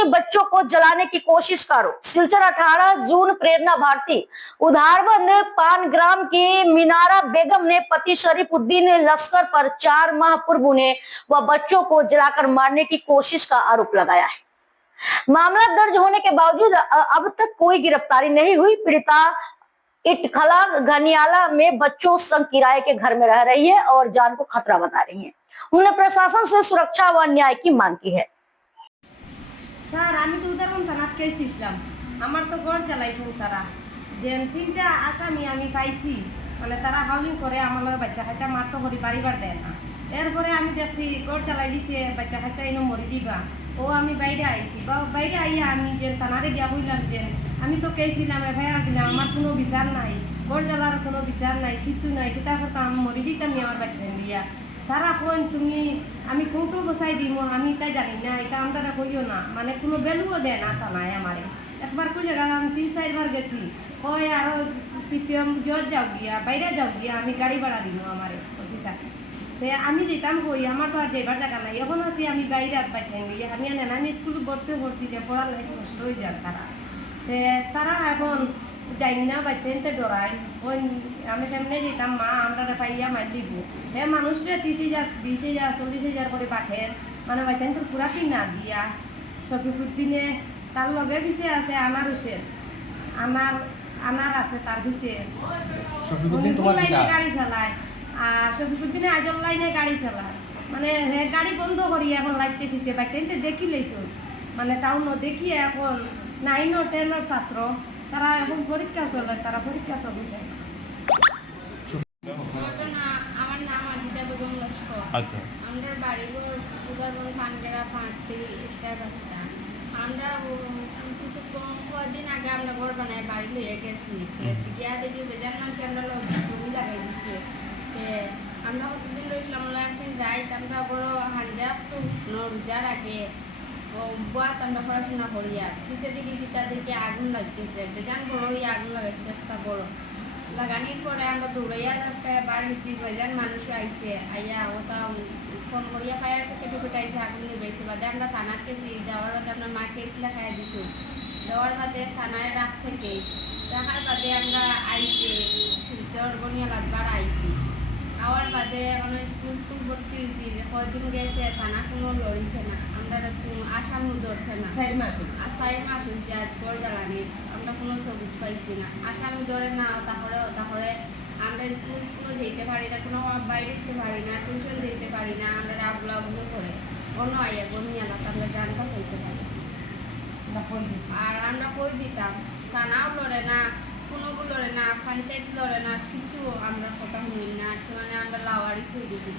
के बच्चों को जलाने की कोशिश का आरोप। सिलचर 18 जून प्रेरणा भारती उधारबंद पानग्राम की मीनारा बेगम ने पति शरीफुद्दीन लश्कर पर 4 माह पूर्व उन्हें व बच्चों को जलाकर मारने की कोशिश का आरोप लगाया है। मामला दर्ज होने के बावजूद अब तक कोई गिरफ्तारी नहीं हुई। पीड़िता इटखला घनियाला में बच्चों संग किराए के घर में रह रही है और जान को खतरा बता रही है। उन्होंने प्रशासन से सुरक्षा व न्याय की मांग की है। স্যার আমি তো উদাহরণ থানাত কেস দিছিলাম, আমার তো গড় চালাইছে তারা যে 3টা আসামি আমি পাইছি, মানে তারা হাউলিং করে আমার লগে বাচ্চা কাচ্চা মারতো করি বাড়িবার দেয় না। এরপরে আমি দেখছি গড় চালাই দিছে বাচ্চা কাচ্চা ইনো মরি দিবা, ও আমি বাইরে আইছি বা বাইরে আইয়া আমি যে থানারে গিয়া হইলাম যে আমি তো কেস দিলাম এফআইআর দিলাম, আমার কোনো বিচার নাই, গড় জ্বালার কোনো বিচার নাই, কিছু নাই, কিতা করতাম আমি মরি দিতাম নি আমার বাচ্চা দিয়া। তারা কোন তুমি আমি কৌটো বসাই দিব আমি তাই জানি না, এটা আমরা কইও না, মানে কোনো ভ্যালুও দেয় না থানায় আমারে। একবার কই জায়গা আমি 3-4 বার গেছি, কয় আরো সিপিএম জজ যাও গিয়া বাইরে যাও গিয়া আমি গাড়ি ভাড়া দিব আমারে বসি থাকে। তো আমি যেতাম কই আমার তো আর যাইবার জায়গা নাই, এখন আছি আমি বাইরে বাচ্চাই গিয়া আমি নানানি স্কুলে ভর্তি করছি যে পড়ার লাইফ নষ্ট হয়ে যাক তারা। তো তারা এখন যাই না বাচ্চাইতে ডরাই ওই আমি সামনে যেতাম মা আমরা পাইয়া মার দিব হে মানুষরা 30,000 20,000 40,000 করে পাঠের, মানে বাচ্চাইতে পুরা কিনা দিয়া। শফিকুদ্দিনে তার লগে পিছে আছে আনার হোসেন আনার আছে তার পিছে লাইনে গাড়ি চালায়, আর শফিকুদ্দিনে আজল লাইনে গাড়ি চালায়, মানে গাড়ি বন্ধ করি এখন লাগছে পিছিয়ে বাচ্চাইতে দেখি লইছ, মানে টাউনও দেখিয়ে এখন 9 ও 10 এর ছাত্র তারা এখন পরীক্ষা চলে, তারা পরীক্ষা তো বুঝে। আমার নাম আজিদা বেগম লস্কর। আচ্ছা, আমরা বাড়িঘর উদারবন পানগেরা ফাঁটি স্টার বাড়িটা আমরা কিছু কদিন আগে আমরা ঘর বানায় বাড়ি লইয়ে গেছি, গিয়া দেখি বেজান মানুষ আমরা লোক জমি লাগাই দিচ্ছে। আমরা কতদিন রয়েছিলাম একদিন রাইট আমরা বড় হাঞ্জা তো রোজা রাখে বাত আমরা পড়াশোনা করি, আর পিছে দিকে গীতা দেখে আগুন লাগতেছে, বেজান বড় হয়ে আগুন লাগার চেষ্টা করো লাগানির পরে আমরা দৌড়াইয়া একটা বাড়িছি, বেজান মানুষ আইসে আইয়া ওটা ফোন করিয়া ফায়ার থেকে ঢুকে আইসে আগুন নিবেছে বাদে আমরা থানার কেছি দেওয়ার বাদে আমরা মা কেস লেখাই দিছো, দেওয়ার বাদে থানায় রাখছে কেস রাখার বাদে আমরা আইসি শিলচর বনিয়া লাগবার আইসি আওয়ার বাদে এখন স্কুল ভর্তি হয়েছি, কদিন গেছে থানা কোনো লড়িছে না, আমরা আসামিও ধরছে না, 4 মাস হয়েছে আজ গড় জ্বালানির আমরা কোনো সবুজ পাইছি না, আসামি ধরে না, তাহলে আমরা স্কুলে যেতে পারি না, কোনো বাইরে যেতে পারি না, টিউশন যেতে পারি না, আমরা আবুলাগুলো করে অন্য আইয়া গনিয়া না আমরা জান কাছাইতে পারি, আর আমরা কই দিতাম থানাও লড়ে না, কোনোগুলো লড়ে না, পঞ্চায়েত লড়ে না, কিছু আমরা কথা শুনি না, মানে আমরা লাওয়ারিস হয়ে গেছি।